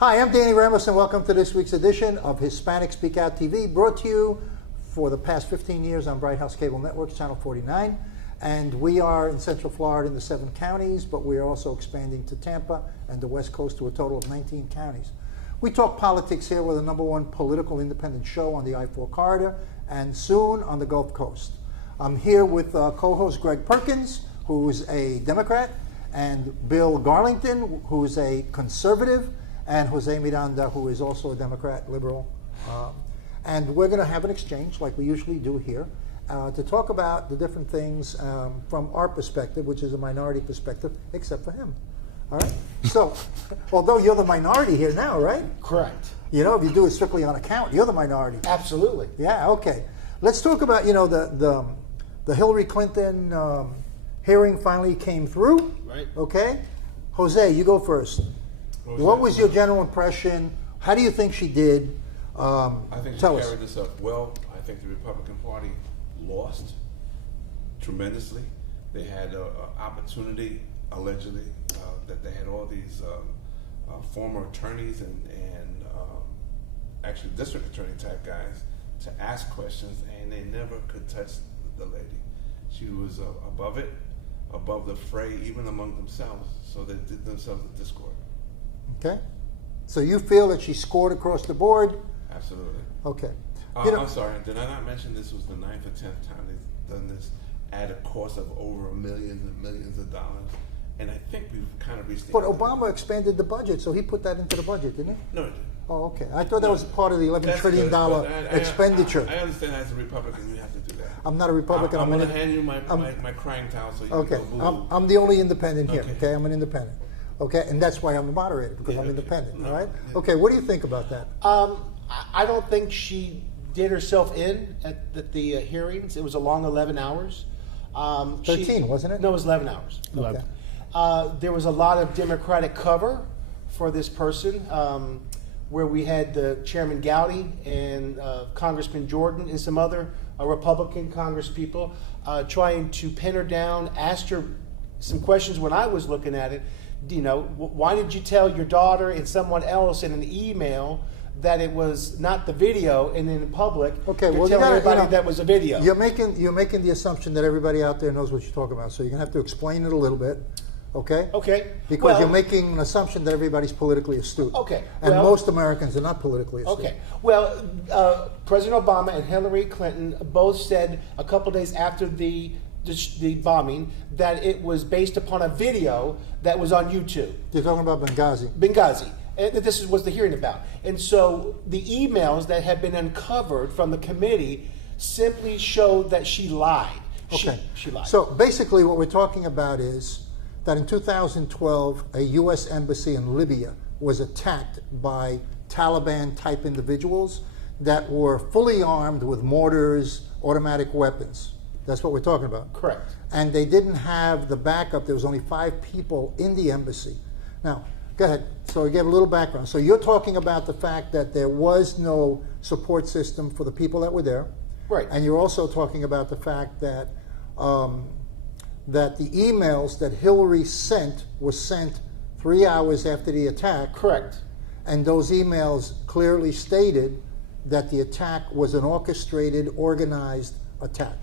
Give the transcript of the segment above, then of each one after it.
Hi, I'm Danny Ramos, and welcome to this week's edition of Hispanic Speak Out TV, brought to you for the past 15 years on Bright House Cable Network, Channel 49. And we are in Central Florida in the 7 counties, but we are also expanding to Tampa and the West Coast to a total of 19 counties. We talk politics here. We're the #1 political independent show on the I-4 corridor and soon on the Gulf Coast. I'm here with co-host Greg Perkins, who's a Democrat, and Bill Garlington, who's a conservative, and Jose Miranda, who is also a Democrat, liberal. And we're going to have an exchange, like we usually do here, to talk about the different things from our perspective, which is a minority perspective, except for him. All right? So, although you're the minority here now, right? Correct. You know, if you do it strictly on account, you're the minority. Absolutely. Yeah, okay. Let's talk about, you know, the Hillary Clinton hearing finally came through. Right. Okay? Jose, you go first. What was your general impression? How do you think she did? I think she Tell us. carried this up well. I think the Republican Party lost tremendously. They had an opportunity, allegedly, that they had all these former attorneys and actually district attorney type guys to ask questions, and they never could touch the lady. She was above it, above the fray, even among themselves, so they did themselves a discord. Okay. So you feel that she scored across the board? Absolutely. Okay. I'm sorry, did I not mention this was the 9th or 10th time they've done this at a cost of over millions and millions of dollars? And I think we've kind of reached the But end of Obama expanded the budget, so he put that into the budget, didn't he? No, it didn't. Oh, okay. I thought that was part of the $11 That's trillion good, but expenditure. I understand as a Republican you have to do that. I'm not a Republican. I'm going to hand you my crying towel so you Okay. can go boo. I'm the only independent here. Okay. Okay, I'm an independent. Okay, and that's why I'm the moderator, because I'm okay. independent. No. All right. Okay. What do you think about that? I don't think she did herself in at the hearings. It was a long 11 hours. 13, wasn't it? No, it was 11 hours. 11. There was a lot of Democratic cover for this person, where we had Chairman Gowdy and Congressman Jordan and some other Republican congresspeople trying to pin her down, asked her some questions when I was looking at it. You know, why did you tell your daughter and someone else in an email that it was not the video, and in public, Okay, you're well, telling everybody you know, that was a video? You're making the assumption that everybody out there knows what you're talking about, so you're gonna have to explain it a little bit. Okay? Okay. Because well, you're making an assumption that everybody's politically astute. Okay, And well- most Americans are not politically astute. Okay. Well, President Obama and Hillary Clinton both said a couple days after the bombing that it was based upon a video that was on YouTube. You're talking about Benghazi. Benghazi. And this was the hearing about. And so the emails that had been uncovered from the committee simply showed that she lied. Okay. She lied. So basically what we're talking about is that in 2012, a U.S. embassy in Libya was attacked by Taliban-type individuals that were fully armed with mortars, automatic weapons. That's what we're talking about. Correct. And they didn't have the backup. There was only 5 people in the embassy. Now, go ahead. So we gave a little background. So you're talking about the fact that there was no support system for the people that were there. Right. And you're also talking about the fact that that the emails that Hillary sent were sent 3 hours after the attack. Correct. And those emails clearly stated that the attack was an orchestrated, organized attack.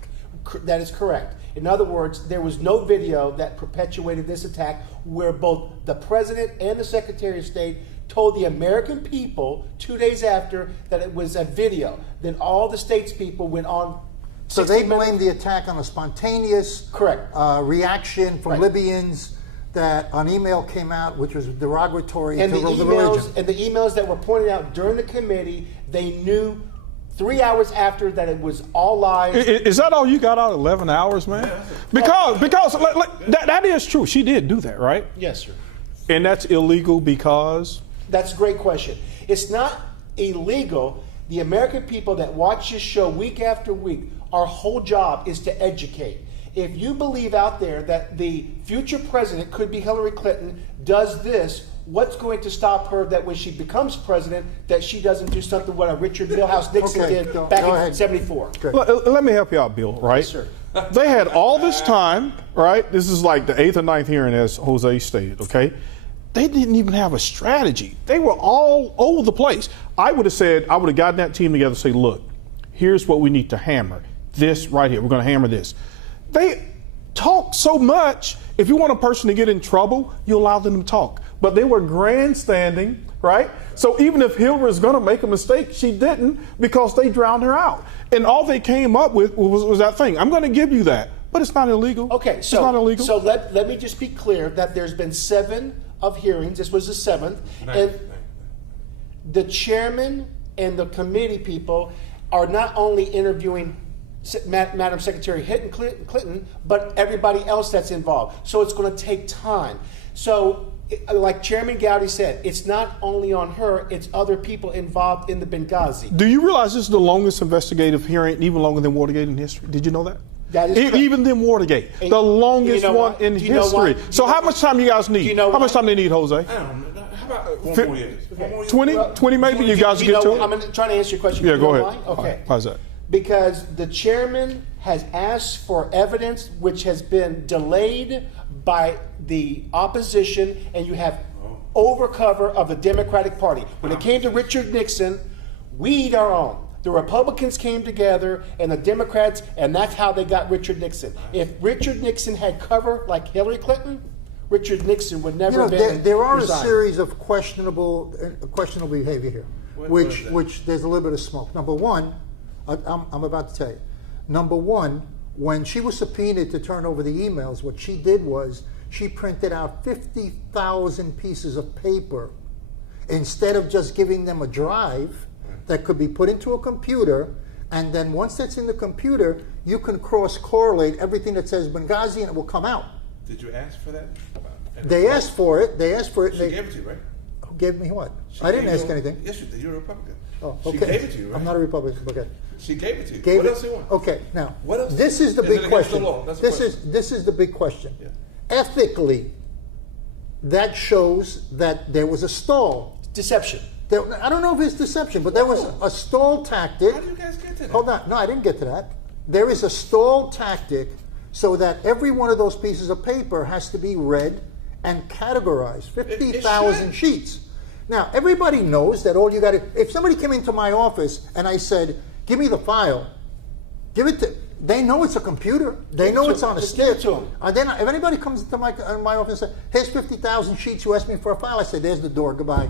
That is correct. In other words, there was no video that perpetuated this attack where both the president and the secretary of state told the American people 2 days after that it was a video. Then all the state's people went on. So they blamed the attack on a spontaneous Correct. Reaction from Right. Libyans that an email came out which was derogatory And to the the emails religion. and the emails that were pointed out during the committee, they knew 3 hours after that it was all lies. Is that all you got out of 11 hours, man? Because that is true. She did do that, right? Yes, sir. And that's illegal because? That's a great question. It's not illegal. The American people that watch this show week after week, our whole job is to educate. If you believe out there that the future president could be Hillary Clinton, does this, what's going to stop her that when she becomes president, that she doesn't do something what Richard Milhouse Nixon Okay, did go back ahead. in 74? Let me help you out, Bill, right? Yes, sir. They had all this time, right? This is like the 8th or 9th hearing, as Jose stated, okay? they didn't even have a strategy. They were all over the place. I would have gotten that team together and say, look, here's what we need to hammer. This right here, we're going to hammer this. They talk so much. If you want a person to get in trouble, you allow them to talk. But they were grandstanding, right? So even if Hillary is going to make a mistake, she didn't, because they drowned her out. And all they came up with was that thing. I'm going to give you that, but it's not illegal. Okay, it's not illegal. So let me just be clear that there's been 7 of hearings. This was the 7th. And the chairman and the committee people are not only interviewing Madam Secretary Clinton, but everybody else that's involved. So it's going to take time. So, like Chairman Gowdy said, it's not only on her, it's other people involved in the Benghazi. Do you realize this is the longest investigative hearing, even longer than Watergate in history? Did you know that? That is correct. Even than Watergate, And the longest one in history. So how much time you guys need? How much time they need, Jose? I don't know. How about 1 more year? 1 more year? 20 maybe? You guys get to it? I'm trying to answer your question. Yeah, You go know ahead. why? Okay. Right. How's that? Because the chairman has asked for evidence which has been delayed by the opposition, and you have overcover of the Democratic Party. When it came to Richard Nixon, we eat our own. The Republicans came together and the Democrats, and that's how they got Richard Nixon. If Richard Nixon had cover like Hillary Clinton, Richard Nixon would never have been there are resigned. a series of questionable behavior here, which there's a little bit of smoke. Number one, I'm about to tell you. Number one, when she was subpoenaed to turn over the emails, what she did was she printed out 50,000 pieces of paper instead of just giving them a drive that could be put into a computer, and then once that's in the computer, you can cross-correlate everything that says Benghazi and it will come out. Did you ask for that? They asked for it. She gave it to you, right? Who gave me what? I didn't ask anything. Yes, you did. You're a Republican. Oh, okay. She gave it to you, right? I'm not a Republican. Okay. She gave it to you. What else do you want? Okay. Now, What else? this is the Is big it against the question. law? That's the This is the big question. Yeah. Ethically, that shows that there was a stall. Deception. I don't know if it's deception, but there was a stall tactic. How do you guys get to that? Hold on. No, I didn't get to that. There is a stall tactic so that every one of those pieces of paper has to be read and categorized. 50,000 sheets. Now, everybody knows that all you got to... If somebody came into my office and I said, give me the file, give it to... They know it's a computer. They know it's on a stick. Give it to them. And then if anybody comes into my office and says, here's 50,000 sheets, you asked me for a file, I say, there's the door, goodbye.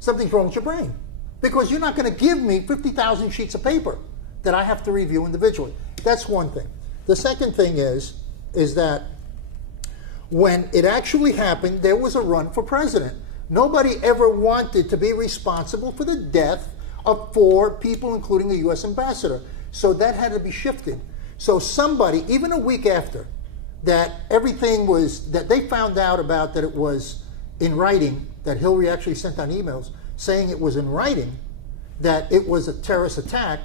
Something's wrong with your brain. Because you're not going to give me 50,000 sheets of paper that I have to review individually. That's one thing. The second thing is that when it actually happened, there was a run for president. Nobody ever wanted to be responsible for the death of 4 people, including the U.S. ambassador. So that had to be shifted. So somebody, even a week after, that everything was, that they found out about that it was in writing, that Hillary actually sent on emails saying it was in writing, that it was a terrorist attack,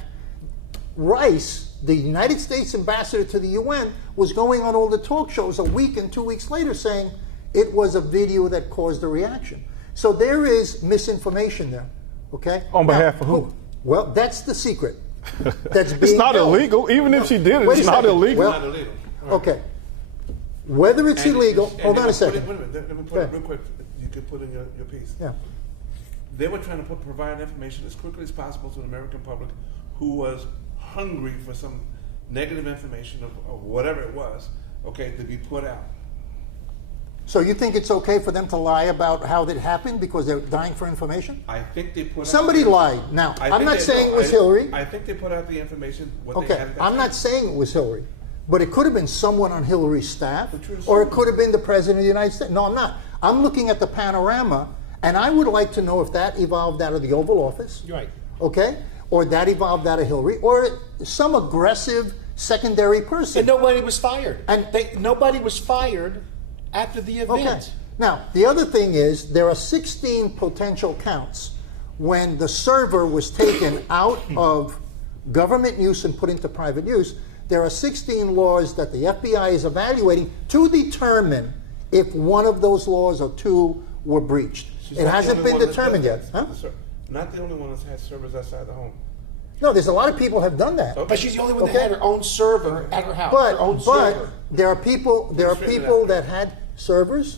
Rice, the United States ambassador to the UN, was going on all the talk shows a week and 2 weeks later saying it was a video that caused the reaction. So there is misinformation there, okay? On behalf of who? Well, that's the secret. That's being It's not held. illegal. Even if she did it, Wait a it's not second. illegal. Well, It's not illegal. Okay. Whether it's illegal, hold on a Wait second. a minute. Let me put Go it ahead. real quick. You could put in your piece. Yeah. They were trying to provide information as quickly as possible to the American public who was hungry for some negative information of whatever it was, okay, to be put out. So you think it's okay for them to lie about how that happened because they're dying for information? I think they put Somebody out lied. Now, I I'm think not they- saying no, it was Hillary. I think they put out the information. What they Okay, had at that I'm time. not saying it was Hillary, but it could have been someone on Hillary's staff, But you're or it assuming. could have been the President of the United States. No, I'm not. I'm looking at the panorama, and I would like to know if that evolved out of the Oval Office. Right. Okay? Or that evolved out of Hillary, or some aggressive secondary person. And nobody was fired. And- nobody was fired after the event. Okay. Now, the other thing is there are 16 potential counts when the server was taken out of government use and put into private use. There are 16 laws that the FBI is evaluating to determine if one of those laws or 2 were breached. She's It not the hasn't only been one that determined does yet. that. Huh? Not the only one that's had servers outside the home. No, there's a lot of people have done that. Okay. But she's the only one Okay. that had her own server at her house. her own But server. there are people Straighten it that out. had servers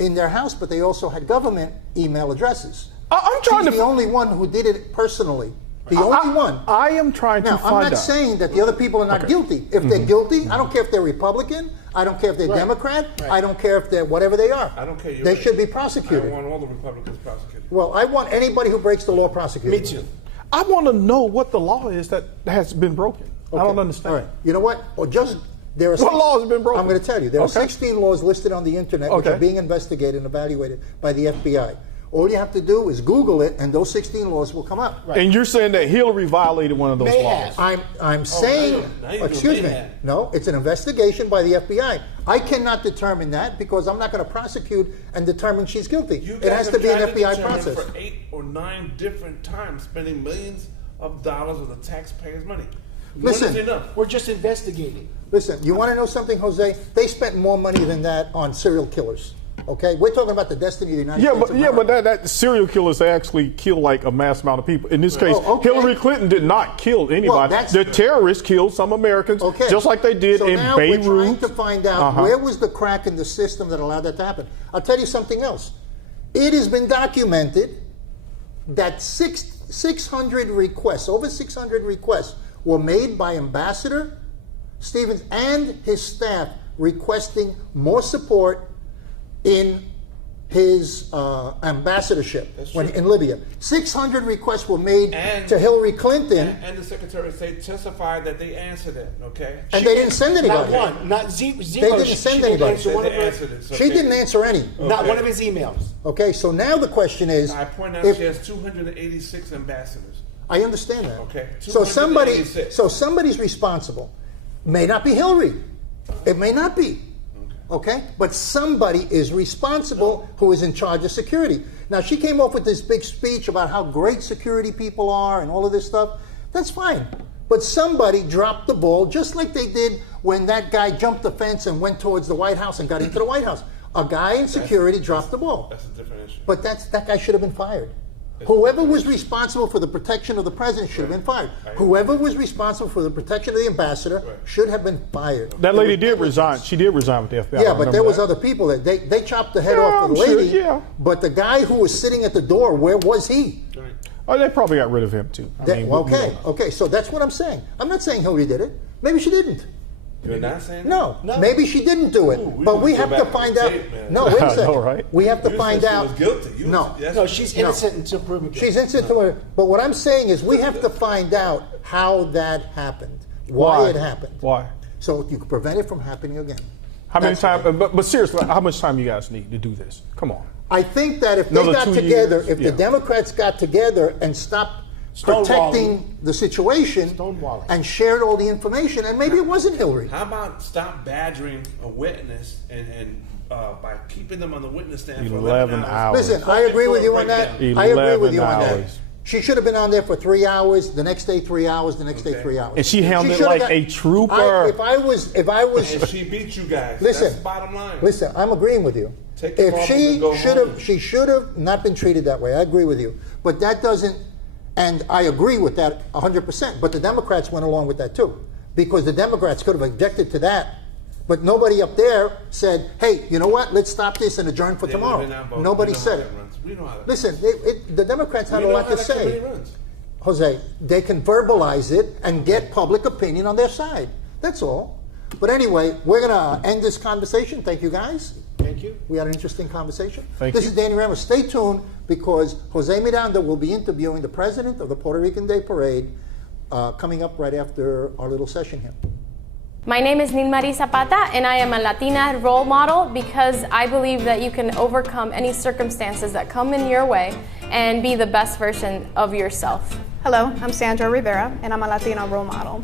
in their house, but they also had government email addresses. I'm trying She's to. the only one who did it personally. The only one. I am trying to Now, find I'm out. not saying that the other people are not guilty. If they're guilty, I don't care if they're Republican, I don't care if they're Democrat, I don't care if they're whatever they are. I don't care. They should be I prosecuted. want all the Republicans prosecuted. Well, I want anybody who breaks the law prosecuted. Me too. I want to know what the law is that has been broken. I don't understand. All right. You know what? Or just there are What laws have been broken? I'm going to tell you. There are Okay. 16 laws listed on the internet which Okay. are being investigated and evaluated by the FBI. All you have to do is Google it, and those 16 laws will come up. And you're saying that Hillary violated one of those May laws? have. I'm saying, now you're excuse doing me, that. no, it's an investigation by the FBI. I cannot determine that because I'm not going to prosecute and determine she's guilty. You It guys has to have be an tried FBI determine process. for 8 or 9 different times, spending millions of dollars of the taxpayers' money. Listen. When is enough? We're just investigating. Listen, you want to know something, Jose? They spent more money than that on serial killers. Okay, we're talking about the destiny of the United States. Yeah, but that serial killers actually kill like a mass amount of people. In this case, Oh, okay. Hillary Clinton did not kill anybody. that's- The terrorists killed some Americans, Okay. just like they did so in now Beirut. we're trying to find out Uh-huh. where was the crack in the system that allowed that to happen. I'll tell you something else. It has been documented that 600 requests, over 600 requests, were made by Ambassador Stevens and his staff requesting more support in his ambassadorship in Libya. 600 requests were made And- to Hillary Clinton, And the Secretary of State testified that they answered it, okay? and they didn't send Not anybody. one, not zero. They didn't send She didn't anybody. answer They one of her- answered it. She didn't answer any. Not one of his emails. Okay, so now the question is, I point out if- she has 286 ambassadors. I understand that. Okay, So 286. somebody's responsible. May not be Hillary. It may not be. Okay, but somebody is responsible who is in charge of security. Now she came up with this big speech about how great security people are and all of this stuff. That's fine. But somebody dropped the ball, just like they did when that guy jumped the fence and went towards the White House and got into the White House. A guy in security dropped the ball. That's a different issue. But that guy should have been fired. Whoever was responsible for the protection of the president should have been fired. Whoever was responsible for the protection of the ambassador should have been fired. That lady There did was resign. She did resign with the FBI. Yeah, I but there remember was that. other people that they chopped the head Yeah, off of the I'm sure, lady. yeah. But the guy who was sitting at the door, where was he? Oh, they probably got rid of him too. I mean, we Okay, don't- okay. So that's what I'm saying. I'm not saying Hillary did it. Maybe she didn't. You're not saying No, No. maybe she didn't do it. Ooh, we but need we to go have to back find on out. tape, man. No, wait I a second. know, right? We have to You find said she out. was guilty. You No. that's No, what- she's No. innocent until proven guilty. She's innocent to it. But what I'm saying is we have to find out how that happened, why it happened. Why? So you can prevent it from happening again. How many That's times? right. But seriously, how much time you guys need to do this? Come on. I think that if they Another got 2 together, years? if Yeah. the Democrats got together and stopped Stonewalling. protecting the situation Stonewalling. and shared all the information, and maybe it wasn't Hillary. How about stop badgering a witness and by keeping them on the witness stand for 11 hours. Listen, I agree with you on that. Breakdown. I agree with 11 you on that. hours. She should have been on there for 3 hours. The next day, 3 hours. The next day, Okay. 3 hours. And she handled it should have like a trooper. If I was, And she beat you guys. listen, That's the bottom line. listen, I'm agreeing with you. Take the If marbles she and go should home. have, she should have not been treated that way. I agree with you, but that doesn't. And I agree with that 100%. But the Democrats went along with that too, because the Democrats could have objected to that. But nobody up there said, "Hey, you know what? Let's stop this and adjourn for They would've tomorrow." been outvoted. Nobody We know said how it. that runs. We know how that Listen, the Democrats had we a know lot how to that say. committee runs. Jose, they can verbalize it and get public opinion on their side. That's all. But anyway, we're going to end this conversation. Thank you, guys. Thank you. We had an interesting conversation. Thank This you. is Danny Ramos. Stay tuned because Jose Miranda will be interviewing the president of the Puerto Rican Day Parade coming up right after our little session here. My name is Nilmari Zapata, and I am a Latina role model because I believe that you can overcome any circumstances that come in your way and be the best version of yourself. Hello, I'm Sandra Rivera, and I'm a Latina role model.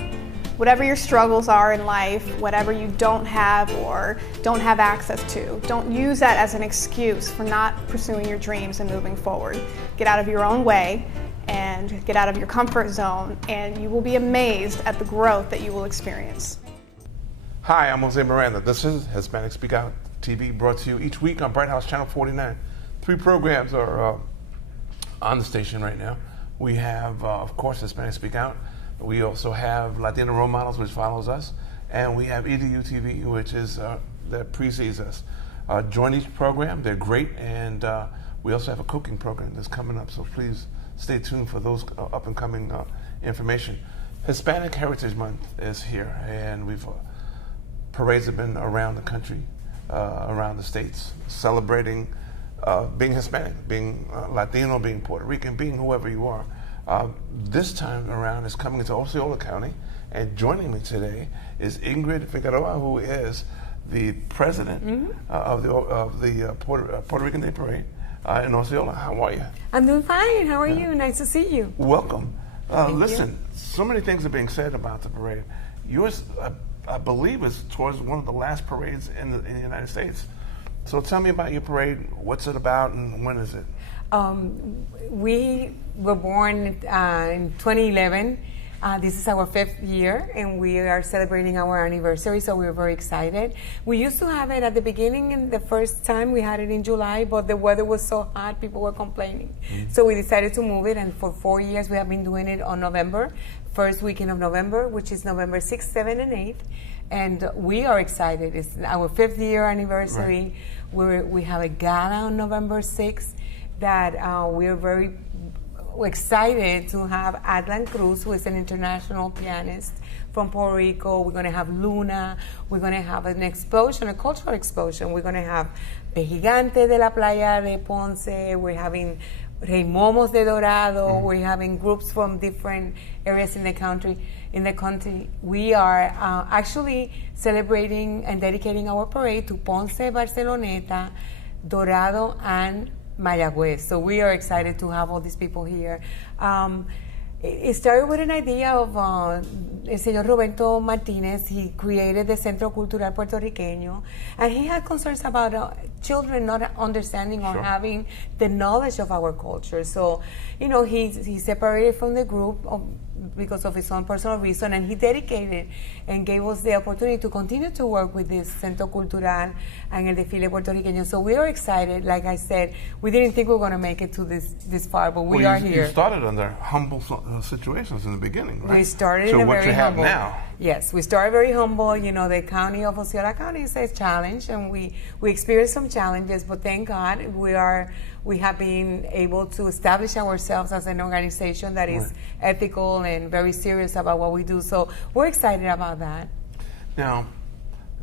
Whatever your struggles are in life, whatever you don't have or don't have access to, don't use that as an excuse for not pursuing your dreams and moving forward. Get out of your own way and get out of your comfort zone, and you will be amazed at the growth that you will experience. Hi, I'm Jose Miranda. This is Hispanic Speak Out TV, brought to you each week on Bright House Channel 49. 3 programs are on the station right now. We have, of course, Hispanic Speak Out. We also have Latino Role Models, which follows us. And we have EDU TV, which is that precedes us. join each program. They're great, and we also have a cooking program that's coming up, so please stay tuned for those up-and-coming information. Hispanic Heritage Month is here, and parades have been around the country, around the states, celebrating being Hispanic, being Latino, being Puerto Rican, being whoever you are. This time around is coming to Osceola County, and joining me today is Ingrid Figueroa, who is the president of the Puerto Rican Day Parade in Osceola. How are you? I'm doing fine. How are you? Nice to see you. Welcome. Listen, so many things are being said about the parade. Yours, I believe, is towards one of the last parades in the United States. So tell me about your parade. What's it about, and when is it? We were born in 2011. This is our 5th year, and we are celebrating our anniversary, so we're very excited. We used to have it at the beginning, and the first time we had it in July, but the weather was so hot, people were complaining. So we decided to move it, and for 4 years we have been doing it on November, first weekend of November, which is November 6th, 7th, and 8th. And we are excited. It's our 5th year anniversary. Right. We have a gala on November 6th that we're very excited to have Adlan Cruz, who is an international pianist from Puerto Rico. We're going to have Luna. We're going to have an explosion, a cultural explosion. We're going to have Pe Gigante de la Playa de Ponce. We're having Rey Momos de Dorado. We're having groups from different areas in the country. We are actually celebrating and dedicating our parade to Ponce, Barceloneta, Dorado, and Mayagüez. So we are excited to have all these people here. It started with an idea of el señor Roberto Martinez. He created the Centro Cultural Puertorriqueño, and he had concerns about children not understanding or having the knowledge of our culture. So, you know, he separated from the group because of his own personal reason, and he dedicated and gave us the opportunity to continue to work with this Centro Cultural and el Desfile Puertorriqueño. So we are excited. Like I said, we didn't think we were going to make it to this far, but we are here. You started under humble situations in the beginning, right? We started in a very humble. So what you have now? Yes, we started very humble. You know, the county of Osceola County is a challenge, and we experienced some challenges, but thank God we have been able to establish ourselves as an organization that is ethical and very serious about what we do. So we're excited about that. Now,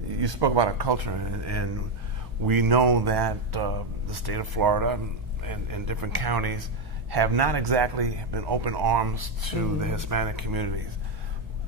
you spoke about our culture, and we know that the state of Florida and different counties have not exactly been open arms to the Hispanic communities.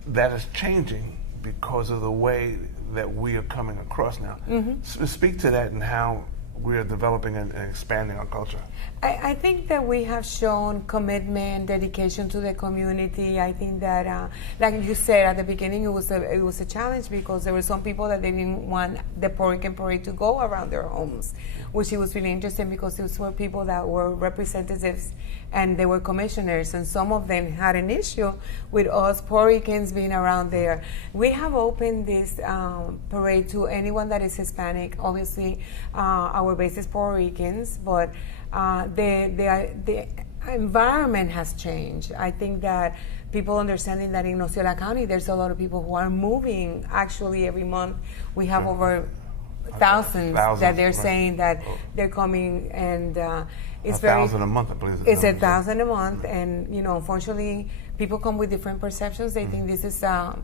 That is changing because of the way that we are coming across now. Speak to that and how we are developing and expanding our culture. I think that we have shown commitment, dedication to the community. I think that, like you said at the beginning, it was a challenge because there were some people that they didn't want the Puerto Rican parade to go around their homes, which it was really interesting because these were people that were representatives and they were commissioners, and some of them had an issue with us Puerto Ricans being around there. We have opened this parade to anyone that is Hispanic. Obviously, our base is Puerto Ricans, but the environment has changed. I think that people understanding that in Osceola County, there's a lot of people who are moving. Actually, every month we have over thousands that they're saying that they're coming, and it's 1,000 a month, I believe. It's 1,000 a month, and you know, unfortunately, people come with different perceptions. They think this is,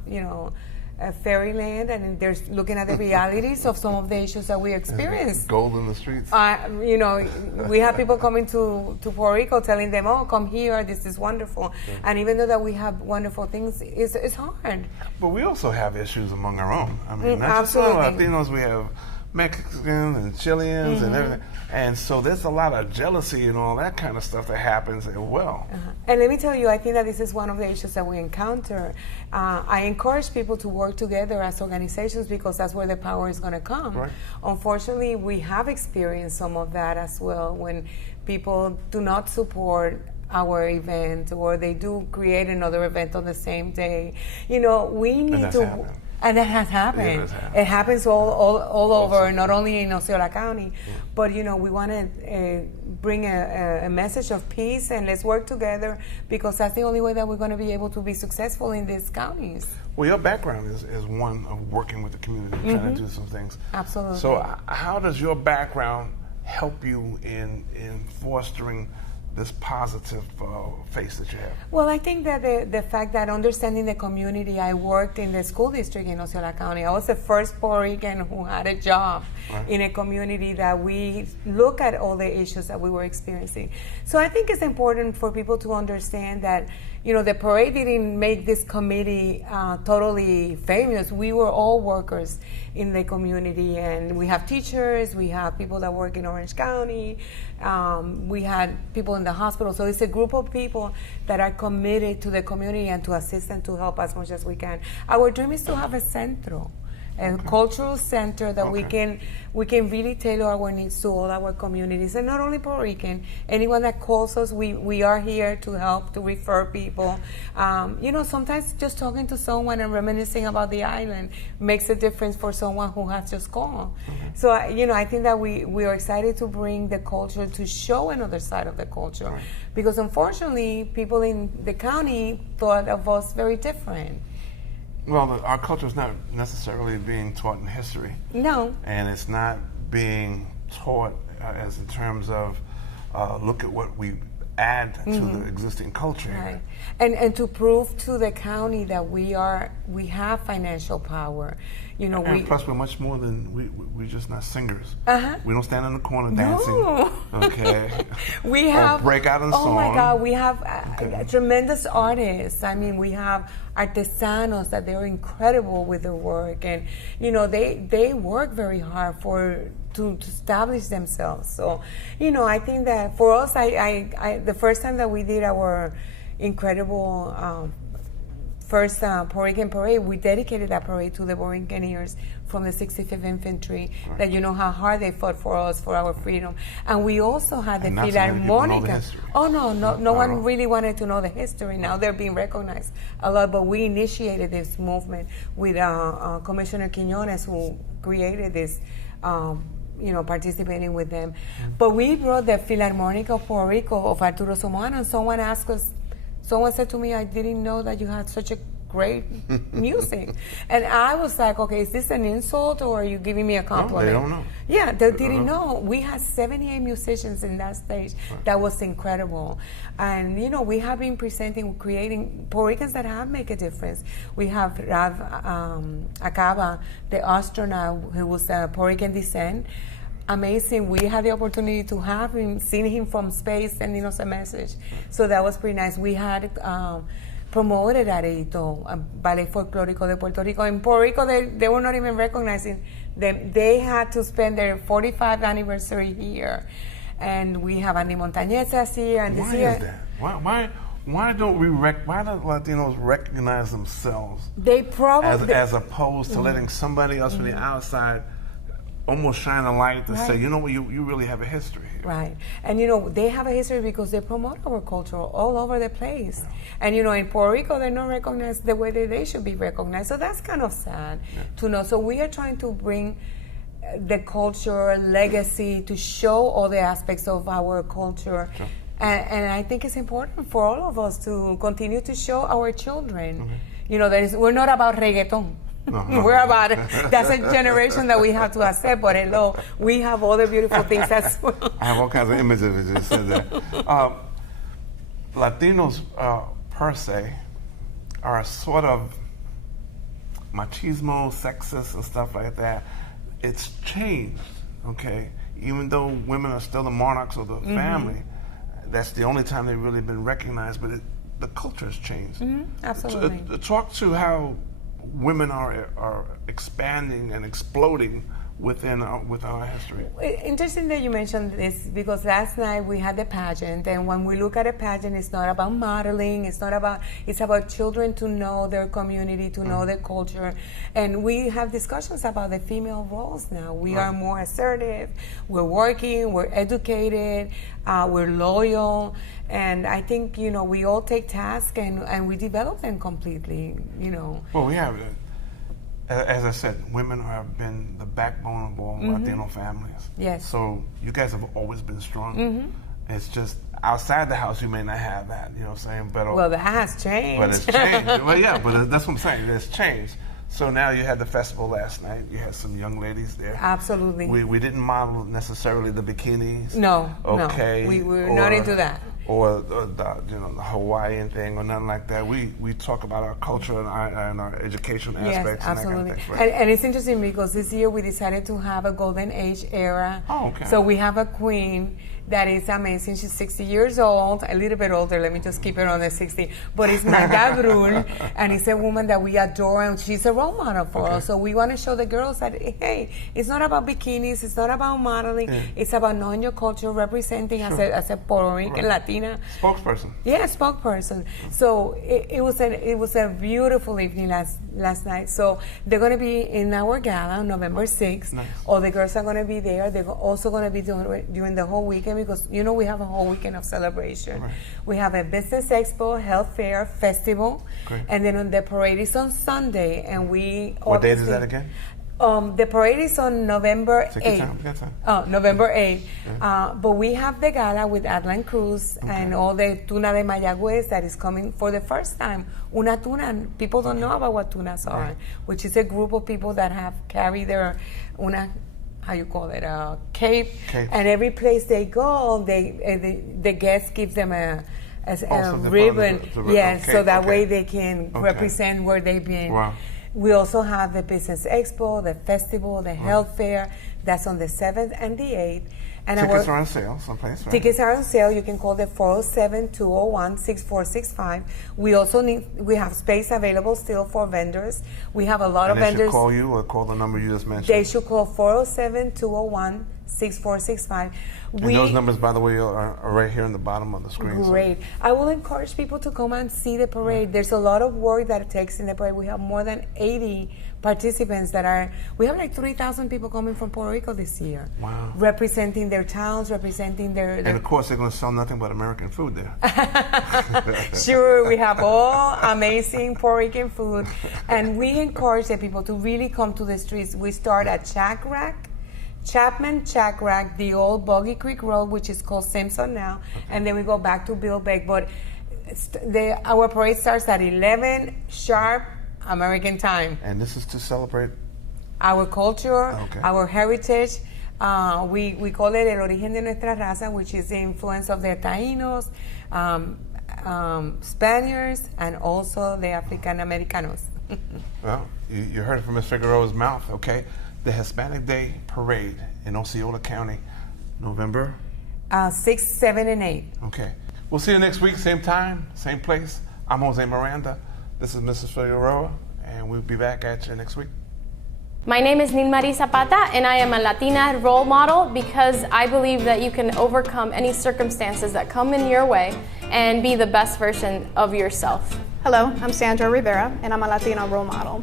you know, a fairyland, and they're looking at the realities of some of the issues that we experience. Gold in the streets. You know, we have people coming to Puerto Rico telling them, "Oh, come here, this is wonderful." And even though that we have wonderful things, it's hard. But we also have issues among our own. I mean, not absolutely. just Latinos, we have Mexicans and Chileans and everything. And so there's a lot of jealousy and all that kind of stuff that happens as well. And let me tell you, I think that this is one of the issues that we encounter. I encourage people to work together as organizations because that's where the power is going to come. Right. Unfortunately, we have experienced some of that as well when people do not support our event or they do create another event on the same day. You know, we need to... And that has happened. It has happened. It happens all over, not only in Osceola County, but we want to bring a message of peace, and let's work together, because that's the only way that we're going to be able to be successful in these counties. Well, your background is one of working with the community, trying to do some things. Absolutely. So how does your background help you in fostering this positive face that you have? Well, I think that the fact that understanding the community, I worked in the school district in Osceola County. I was the first Puerto Rican who had a job in a community that we look at all the issues that we were experiencing. So I think it's important for people to understand that, the parade didn't make this committee totally famous. We were all workers in the community, and we have teachers, we have people that work in Orange County, we had people in the hospital. So it's a group of people that are committed to the community and to assist and to help as much as we can. Our dream is to have a centro, a cultural center that we can really tailor our needs to all our communities, and not only Puerto Rican. Anyone that calls us, we are here to help, to refer people. Sometimes just talking to someone and reminiscing about the island makes a difference for someone who has just called. So I think that we are excited to bring the culture, to show another side of the culture, because unfortunately people in the county thought of us very different. Well, our culture is not necessarily being taught in history. No. And it's not being taught as in terms of look at what we add to the existing culture. Right. And to prove to the county that we have financial power. And plus we're much more than we're just not singers. We don't stand in the corner dancing. Okay. We have or break out in song. Oh my God, we have tremendous artists. I mean, we have artesanos that they're incredible with their work, and they work very hard to establish themselves. So, I think that for us, I the first time that we did our incredible first Puerto Rican parade, we dedicated that parade to the Borinqueniers from the 65th Infantry, that how hard they fought for us, for our freedom. And we also had the Philharmonica. No one really wanted to know the history. Now they're being recognized a lot, but we initiated this movement with Commissioner Quiñones, who created this participating with them. But we brought the Philharmonic of Puerto Rico of Arturo Somoano, and someone said to me, I didn't know that you had such a great music. And I was like, okay, is this an insult or are you giving me a compliment? No, they don't know. Yeah, they didn't know. We had 78 musicians in that stage. That was incredible. And, we have been creating Puerto Ricans that have made a difference. We have Rav Acaba, the astronaut who was Puerto Rican descent. Amazing. We had the opportunity to have him, seen him from space, sending us a message. So that was pretty nice. We had promoted Areito, Ballet Folclórico de Puerto Rico. In Puerto Rico, they were not even recognizing them. They had to spend their 45th anniversary here. And we have Andy Montañez this year. And why is that? Why don't Latinos recognize themselves? They probably as opposed to letting somebody else from the outside almost shine a light to say, you really have a history here. Right. And, they have a history because they promote our culture all over the place. And, in Puerto Rico, they're not recognized the way that they should be recognized. So that's kind of sad to know. So we are trying to bring the culture, legacy, to show all the aspects of our culture. Sure. And I think it's important for all of us to continue to show our children. We're not about reggaeton. We're about that's a generation that we have to accept, but hello, we have other beautiful things as well. I have all kinds of images of you just said that. Latinos per se are sort of machismo, sexist, and stuff like that. It's changed, okay? Even though women are still the monarchs of the family, that's the only time they've really been recognized, but the culture has changed. Absolutely. Talk to how women are expanding and exploding within our history. Interesting that you mentioned this, because last night we had the pageant, and when we look at a pageant, it's not about modeling, it's about children to know their community, to know their culture, and we have discussions about the female roles now. We are more assertive, we're working, we're educated, we're loyal, and I think, we all take tasks and we develop them completely, Well, we have As I said, women have been the backbone of all Latino families. Yes. So you guys have always been strong. It's just outside the house you may not have that, you know what I'm saying? But Well, that has changed. But it's changed. Well, yeah, but that's what I'm saying. It's changed. So now you had the festival last night. You had some young ladies there. Absolutely. We didn't model necessarily the bikinis. No, okay. no. We were not into that. Or the the Hawaiian thing or nothing like that. We talk about our culture and our education aspects. Yes, absolutely. And that kind of thing, right? And it's interesting because this year we decided to have a golden age era. Oh, okay. So we have a queen that is amazing. She's 60 years old, a little bit older. Let me just keep it on the 60. But it's Magda Brul, and it's a woman that we adore, and she's a role model for us. So we want to show the girls that, hey, it's not about bikinis, it's not about modeling, it's about knowing your culture, representing as a Puerto Rican Latina. Spokesperson. Yeah, spokesperson. So it was a beautiful evening last night. So they're going to be in our gala on November 6th. Nice. All the girls are going to be there. They're also going to be doing the whole weekend because, you know, we have a whole weekend of celebration. Right. We have a business expo, health fair, festival. Great. And then the parade is on Sunday. And we What date is that again? The parade is on November Take your 8th. time. We got time. Oh, November 8th. But we have the gala with Adlan Cruz and all the tuna de Mayagüez that is coming for the first time. Una tuna, and people don't know about what tunas are, which is a group of people that have carried their how you call it, a cape. And every place they go, the guest gives them a ribbon. Yes, so that way they can represent where they've been. Wow. We also have the Business Expo, the festival, the health fair. That's on the 7th and the 8th. And Tickets are on sale someplace, right? Tickets are on sale. You can call the 407-201-6465. We have space available still for vendors. We have a lot of vendors. They should call you or call the number you just mentioned. They should call 407-201-6465. And those numbers, by the way, are right here in the bottom of the screen. Great. So. I will encourage people to come and see the parade. There's a lot of work that it takes in the parade. We have more than 80 participants we have like 3,000 people coming from Puerto Rico this year. Wow. Representing their towns, representing their... And of course, they're going to sell nothing but American food there. Sure, we have all amazing Puerto Rican food. And we encourage the people to really come to the streets. We start at Chapman Chacrack, the old Boggy Creek Road, which is called Simpson now, and then we go back to Bill Beck. But our parade starts at 11 sharp American time. And this is to celebrate our culture, our heritage. We call it El Origen de Nuestra Raza, which is the influence of the Taínos, Spaniards, and also the African Americanos. Well, you heard it from Ms. Figueroa's mouth, okay? The Hispanic Day Parade in Osceola County, November? 6, 7, and 8. Okay. We'll see you next week, same time, same place. I'm Jose Miranda. This is Mrs. Figueroa, and we'll be back at you next week. My name is Nilmarie Zapata, and I am a Latina role model because I believe that you can overcome any circumstances that come in your way and be the best version of yourself. Hello, I'm Sandra Rivera, and I'm a Latina role model.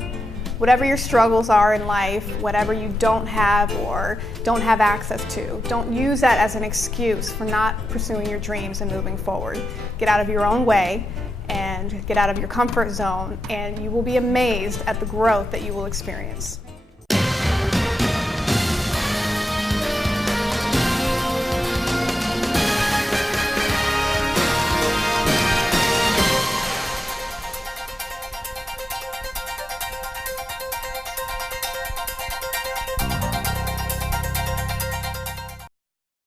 Whatever your struggles are in life, whatever you don't have or don't have access to, don't use that as an excuse for not pursuing your dreams and moving forward. Get out of your own way and get out of your comfort zone, and you will be amazed at the growth that you will experience.